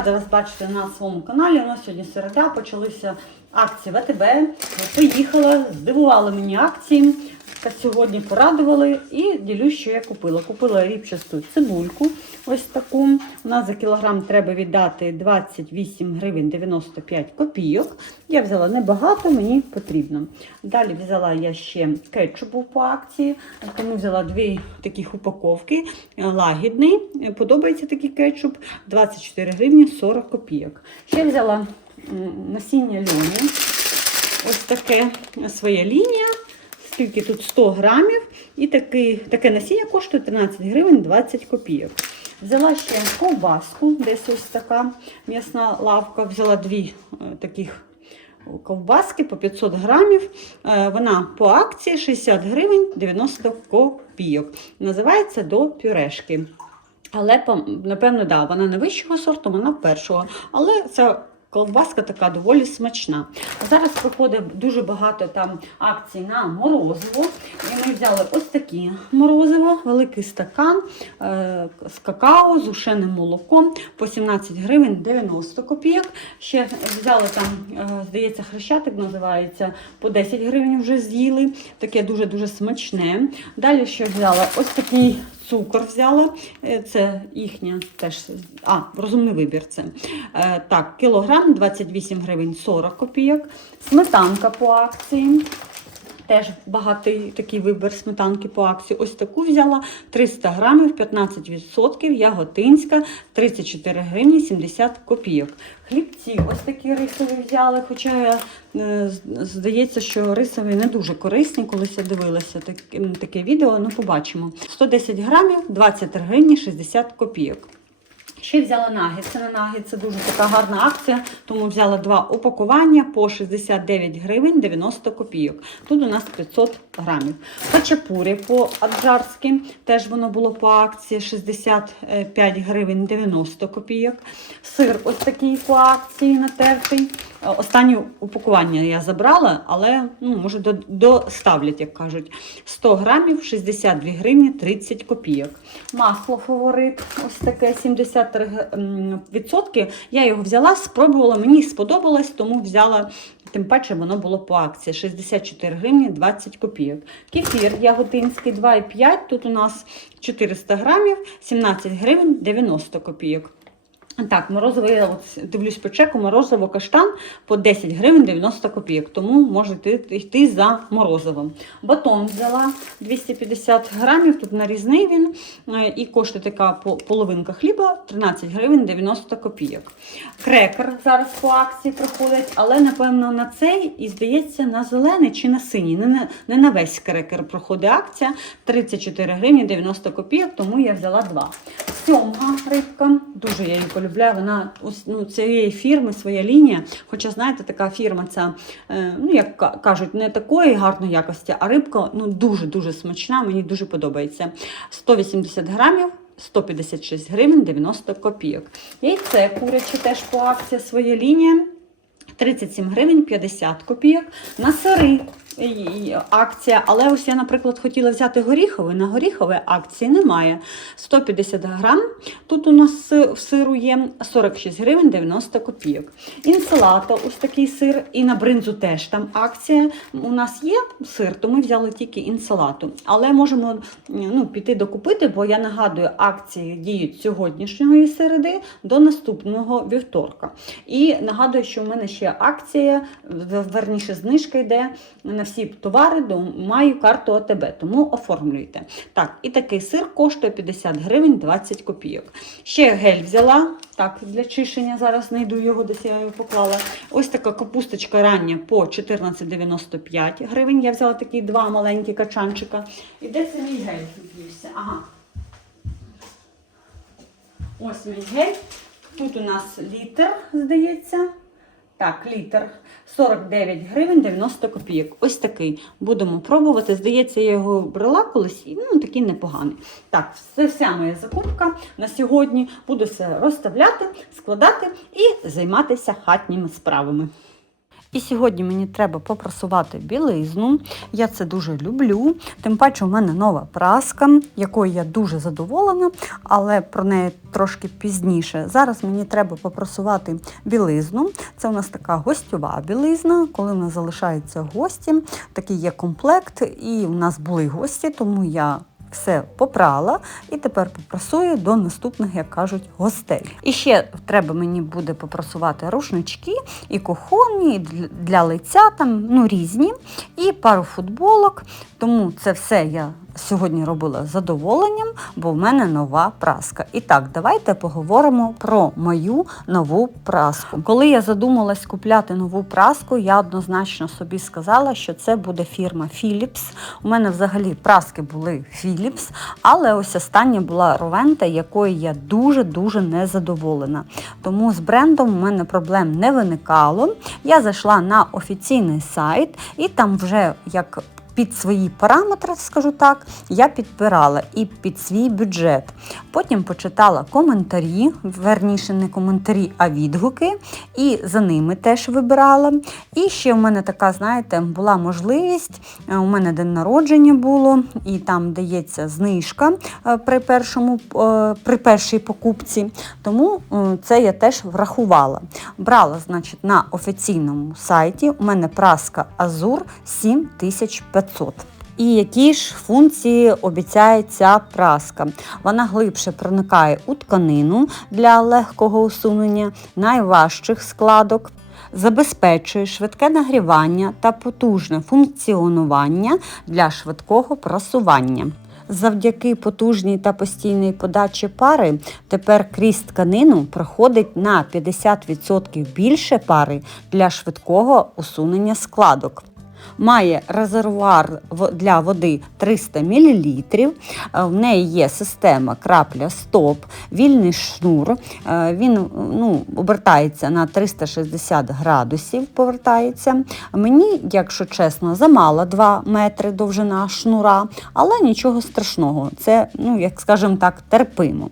Рада вас бачити на своєму каналі. У нас сьогодні середа, почалися акції ВТБ. Поїхала, здивували мені акції. Та сьогодні порадували і ділюсь, що я купила. Купила ріпчасту цибульку. Ось таку. У нас за кілограм треба віддати 28 гривень 95 копійок. Я взяла небагато, мені потрібно. Далі взяла я ще кетчуп по акції, тому взяла дві таких упаковки. Лагідний. Подобається такий кетчуп. 24 гривні 40 копійок. Ще взяла насіння льоні. Ось таке своя лінія. Скільки тут 100 грамів. І такий, таке насіння коштує 13 гривень 20 копійок. Взяла ще ковбаску, десь ось така м'ясна лавка. Взяла дві е, таких ковбаски по 500 грамів. Е, Вона по акції 60 гривень 90 копійок. Називається до пюрешки. Але, напевно, да, вона не вищого сорту, вона першого. Але ця ковбаска така доволі смачна. Зараз проходить дуже багато там акцій на морозиво. І ми взяли ось такі морозиво, великий стакан е, з какао, з ушеним молоком по 17 гривень 90 копійок. Ще взяли там, е, здається, хрещатик називається, по 10 гривень вже з'їли. Таке дуже-дуже смачне. Далі ще взяла ось такий цукор взяла. Е, Це їхня теж а, розумний вибір. Це Е, так, кілограм 28 гривень 40 копійок. Сметанка по акції. Теж багатий такий вибір сметанки по акції. Ось таку взяла 300 грамів, 15%, яготинська, 34 гривні 70 копійок. Хлібці ось такі рисові взяли, хоча е, здається, що рисові не дуже корисні, колись я дивилася так, таке відео, ну побачимо. 110 грамів, 23 гривні 60 копійок. Ще взяла нагетси. На нагетси дуже така гарна акція, тому взяла два упакування по 69 гривень 90 копійок. Тут у нас 500 грамів. Хачапурі по аджарськи, теж воно було по акції 65 гривень 90 копійок. Сир ось такий по акції натертий. Останнє упакування я забрала, але ну, може доставлять, як кажуть. 100 грамів 62 гривні 30 копійок. Масло фаворит, ось таке 73 г- м, відсотки. Я його взяла, спробувала, мені сподобалось, тому взяла. Тим паче воно було по акції 64 гривні 20 копійок. Кефір яготинський 2,5. Тут у нас 400 грамів, 17 гривень 90 копійок. Так, морозиво, я от дивлюсь по чеку, морозиво каштан по 10 гривень 90 копійок, тому можете йти, за морозивом. Батон взяла 250 грамів, тут нарізний він, е, і коштує така по- половинка хліба 13 гривень 90 копійок. Крекер зараз по акції проходить, але напевно на цей і здається на зелений чи на синій. Не на, не на весь крекер проходить акція 34 гривні 90 копійок, тому я взяла два. Сьомга рибка, дуже я її полюбляю. Вона ну, цієї фірми, своя лінія. Хоча, знаєте, така фірма, ця, е, ну як кажуть, не такої гарної якості, а рибка ну, дуже-дуже смачна, мені дуже подобається. 180 грамів. 156 гривень 90 копійок. Яйце куряче теж по акції своя лінія. 37 гривень 50 копійок. На сири акція. Але ось я, наприклад, хотіла взяти горіхове. На горіхове акції немає. 150 грам. Тут у нас в сиру є 46 гривень 90 копійок. Інсалата, ось такий сир. І на бринзу теж там акція. У нас є сир, то ми взяли тільки інсалату. Але можемо ну, піти докупити, бо я нагадую, акції діють сьогоднішньої середи до наступного вівторка. І нагадую, що в мене ще акція, верніше знижка йде на всі товари, до маю карту АТБ, тому оформлюйте. Так, і такий сир коштує 50 гривень 20 копійок. Ще гель взяла. Так, для чищення зараз знайду його, десь я його поклала. Ось така капусточка рання по 14,95 гривень. Я взяла такі два маленькі качанчика. І де це мій гель? Ага. Ось мій гель. Тут у нас літр, здається. Так, літр 49 гривень 90 копійок. Ось такий. Будемо пробувати. Здається, я його брала колись і ну, такий непоганий. Так, це вся моя закупка на сьогодні. Буду все розставляти, складати і займатися хатніми справами. І сьогодні мені треба попрасувати білизну. Я це дуже люблю. Тим паче, у мене нова праска, якою я дуже задоволена, але про неї трошки пізніше. Зараз мені треба попрасувати білизну. Це у нас така гостьова білизна, коли у нас залишаються гості. Такий є комплект, і у нас були гості, тому я все попрала і тепер попрасую до наступних, як кажуть, гостей. І ще треба мені буде попрасувати рушнички і кухонні, і для- лиця там ну, різні, і пару футболок. Тому це все я сьогодні робила з задоволенням, бо в мене нова праска. І так, давайте поговоримо про мою нову праску. Коли я задумалась купляти нову праску, я однозначно собі сказала, що це буде фірма Philips. У мене взагалі праски були Philips, але ось остання була Roventa, якою я дуже-дуже незадоволена. Тому з брендом у мене проблем не виникало. Я зайшла на офіційний сайт, і там вже як під свої параметри, скажу так, я підбирала і під свій бюджет. Потім почитала коментарі, верніше не коментарі, а відгуки, і за ними теж вибирала. І ще в мене така, знаєте, була можливість. е, У мене день народження було, і там дається знижка е, при, першому, е, при першій покупці. Тому це я теж врахувала. Брала, значить, на офіційному сайті. У мене праска Азур 7500. І які ж функції обіцяє ця праска? Вона глибше проникає у тканину для легкого усунення найважчих складок. Забезпечує швидке нагрівання та потужне функціонування для швидкого прасування. Завдяки потужній та постійній подачі пари тепер крізь тканину проходить на 50% більше пари для швидкого усунення складок. Має резервуар для води 300 мл. В неї є система крапля стоп, вільний шнур. Е, Він ну, обертається на 360 градусів. Повертається. Мені, якщо чесно, замало 2 метри довжина шнура, але нічого страшного. Це, ну, як скажемо так, терпимо.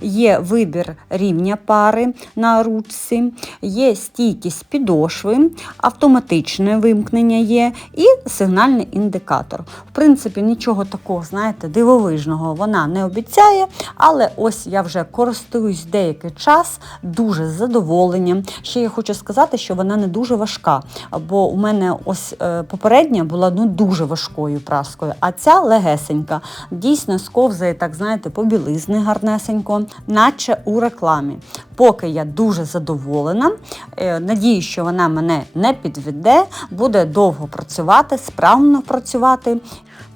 Є вибір рівня пари на ручці, є стійкість підошви, автоматичне вимкнення є і сигнальний індикатор. В принципі, нічого такого, знаєте, дивовижного вона не обіцяє, але ось я вже користуюсь деякий час, дуже з задоволенням. Ще я хочу сказати, що вона не дуже важка, бо у мене ось е, попередня була ну дуже важкою праскою, а ця легесенька. Дійсно сковзає, так знаєте, по білизни гарнесенько, наче у рекламі. Поки я дуже задоволена, е, надію, що вона мене не підведе, буде довго працювати, справно працювати.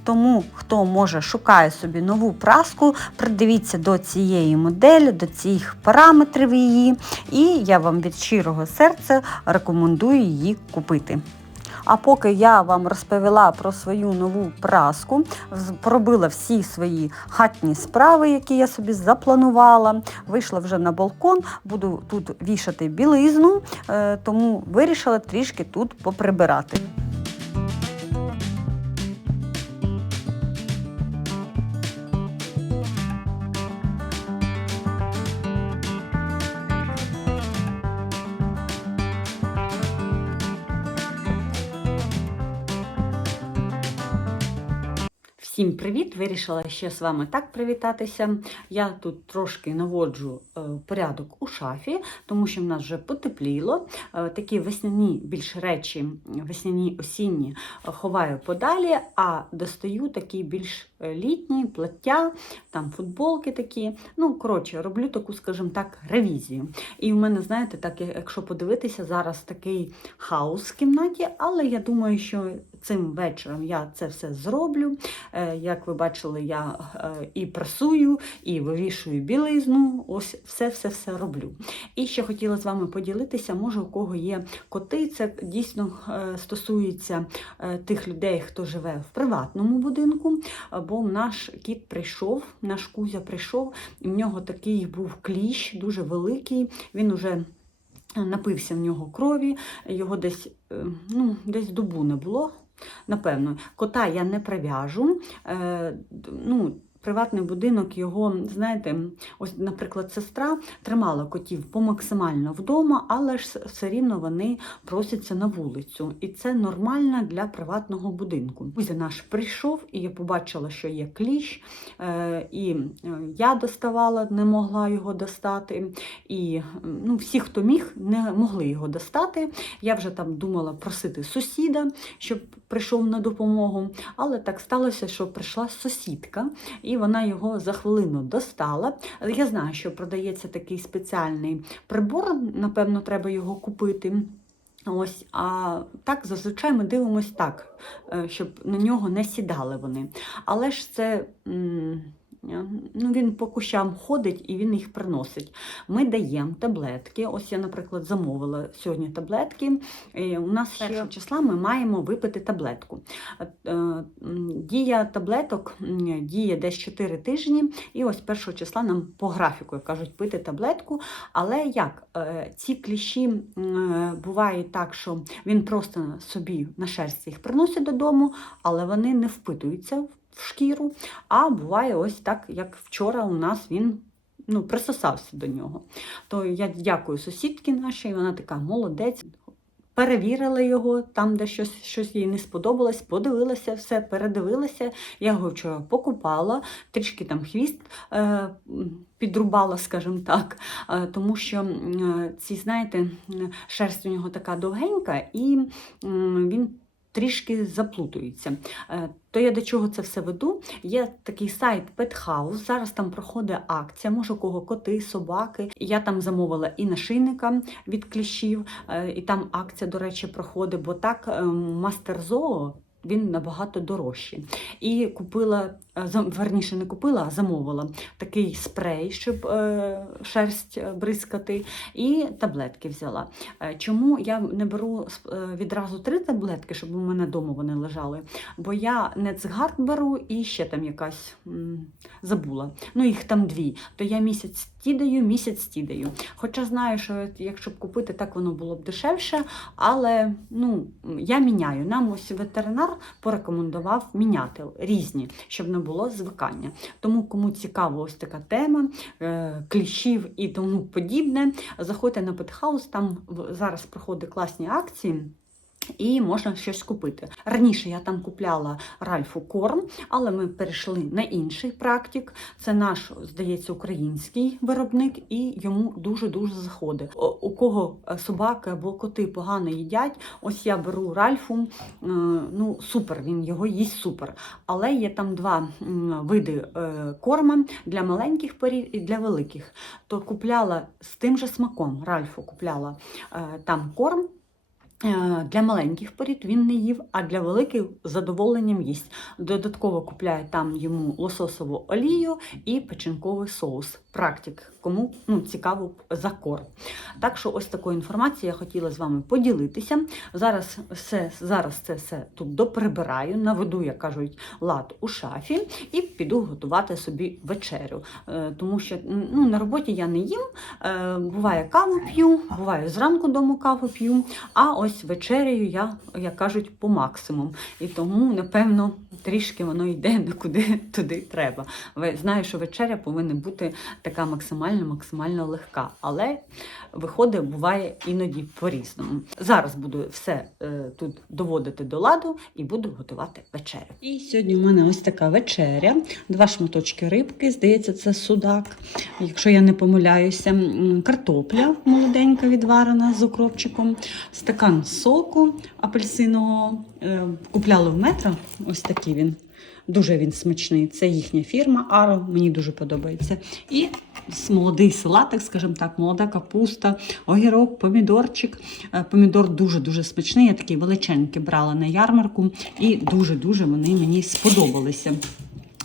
Тому, хто може шукає собі нову праску, придивіться до цієї моделі, до цих параметрів її, і я вам від щирого серця рекомендую її купити. А поки я вам розповіла про свою нову праску, пробила всі свої хатні справи, які я собі запланувала, вийшла вже на балкон, буду тут вішати білизну, е, тому вирішила трішки тут поприбирати. Всім привіт! Вирішила ще з вами так привітатися. Я тут трошки наводжу е, порядок у шафі, тому що в нас вже потепліло. Е, Такі весняні більш речі, весняні осінні е, ховаю подалі, а достаю такі більш літні плаття, там футболки такі. Ну, коротше, роблю таку, скажімо так, ревізію. І в мене, знаєте, так, якщо подивитися, зараз такий хаос в кімнаті, але я думаю, що цим вечором я це все зроблю. Е, Як ви бачили, я е, і прасую, і вивішую білизну. Ось все-все-все роблю. І ще хотіла з вами поділитися, може, у кого є коти, це дійсно е, стосується тих людей, хто живе в приватному будинку. Бо наш кіт прийшов, наш Кузя прийшов, і в нього такий був кліщ, дуже великий. Він уже напився в нього крові, його десь, е, ну, десь добу не було. Напевно, кота я не прив'яжу. Е, ну, приватний будинок його, знаєте, ось, наприклад, сестра тримала котів по максимально вдома, але ж все рівно вони просяться на вулицю. І це нормально для приватного будинку. Кузя наш прийшов, і я побачила, що є кліщ, е, і е, я доставала, не могла його достати. І ну, всі, хто міг, не могли його достати. Я вже там думала просити сусіда, щоб прийшов на допомогу. Але так сталося, що прийшла сусідка, і вона його за хвилину достала. Я знаю, що продається такий спеціальний прибор, напевно, треба його купити. Ось, а так зазвичай ми дивимось так, е, щоб на нього не сідали вони. Але ж це. м, Ну, він по кущам ходить і він їх приносить. Ми даємо таблетки. Ось я, наприклад, замовила сьогодні таблетки. Е, У нас ще числа ми маємо випити таблетку. Е, е, Дія таблеток діє десь 4 тижні, і ось 1 числа нам по графіку кажуть пити таблетку. Але як ці кліщі бувають так, що він просто собі на шерсті їх приносить додому, але вони не впитуються в шкіру. А буває ось так, як вчора у нас він. Ну, присосався до нього. То я дякую сусідці нашій, вона така молодець. Перевірила його там, де щось, щось їй не сподобалось, подивилася все, передивилася. Я його вчора покупала, трішки там хвіст е, підрубала, скажімо так, е, тому що е, ці, знаєте, шерсть у нього така довгенька, і м, він трішки заплутується. Е, То я до чого це все веду? Є такий сайт Pethouse, Зараз там проходить акція, може кого коти, собаки. Я там замовила і нашийника від кліщів, е, і там акція, до речі, проходить, бо так е, Мастер Зоо. Він набагато дорожчий. І купила, верніше не купила, а замовила такий спрей, щоб е, шерсть е, бризкати, і таблетки взяла. Е, Чому я не беру е, відразу три таблетки, щоб у мене вдома вони лежали? Бо я Нецгард беру і ще там якась забула. Ну, їх там дві. То я місяць ті даю, місяць ті даю. Хоча знаю, що якщо б купити, так воно було б дешевше, але ну, я міняю. Нам ось ветеринар порекомендував міняти різні, щоб не було звикання. Тому кому цікава ось така тема, е, кліщів і тому подібне, заходьте на Петхаус, там зараз проходять класні акції. І можна щось купити. Раніше я там купляла Ральфу корм, але ми перейшли на інший практик. Це наш, здається, український виробник, і йому дуже-дуже заходить. У кого е, собаки або коти погано їдять, ось я беру Ральфу. е, Ну, супер, він його їсть супер. Але є там два види е, корма для маленьких порід і для великих. То купляла з тим же смаком. Ральфу купляла там корм. Е, Для маленьких порід він не їв, а для великих задоволенням їсть. Додатково купляє там йому лососову олію і печінковий соус. Практик, кому ну, цікаво за корм. Так що ось такою інформацією я хотіла з вами поділитися. Зараз все, зараз це все тут доприбираю, наведу, як кажуть, лад у шафі і піду готувати собі вечерю. Е, Тому що ну, на роботі я не їм. Е, Буває каву п'ю, буває зранку дому каву п'ю. А ось вечерею я, як кажуть, по максимум. І тому, напевно, трішки воно йде не куди туди треба. Ви- Знаю, що вечеря повинна бути така максимально, максимально легка. Але виходить, буває іноді по-різному. Зараз буду все е, тут доводити до ладу і буду готувати вечерю. І сьогодні у мене ось така вечеря. Два шматочки рибки, здається, це судак, якщо я не помиляюся. Картопля молоденька відварена з укропчиком, стакан соку апельсинового. Е, Купляла в метро, ось такий він. Дуже він смачний. Це їхня фірма Аро, мені дуже подобається. І молодий салатик, скажімо так, молода капуста, огірок, помідорчик. Е, Помідор дуже-дуже смачний. Я такий величенький брала на ярмарку, і дуже-дуже вони мені сподобалися.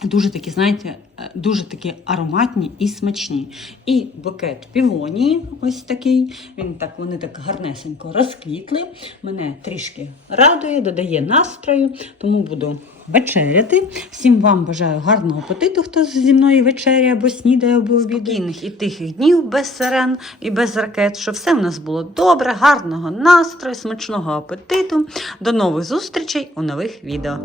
Дуже такі, знаєте, е, дуже такі ароматні і смачні. І букет півонії, ось такий. Він так, вони так гарнесенько розквітли. Мене трішки радує, додає настрою, тому буду вечеряти. Всім вам бажаю гарного апетиту, хто зі мною вечеряє або снідає, або обідає. Спокійних і тихих днів без сирен і без ракет, щоб все в нас було добре, гарного настрою, смачного апетиту. До нових зустрічей у нових відео.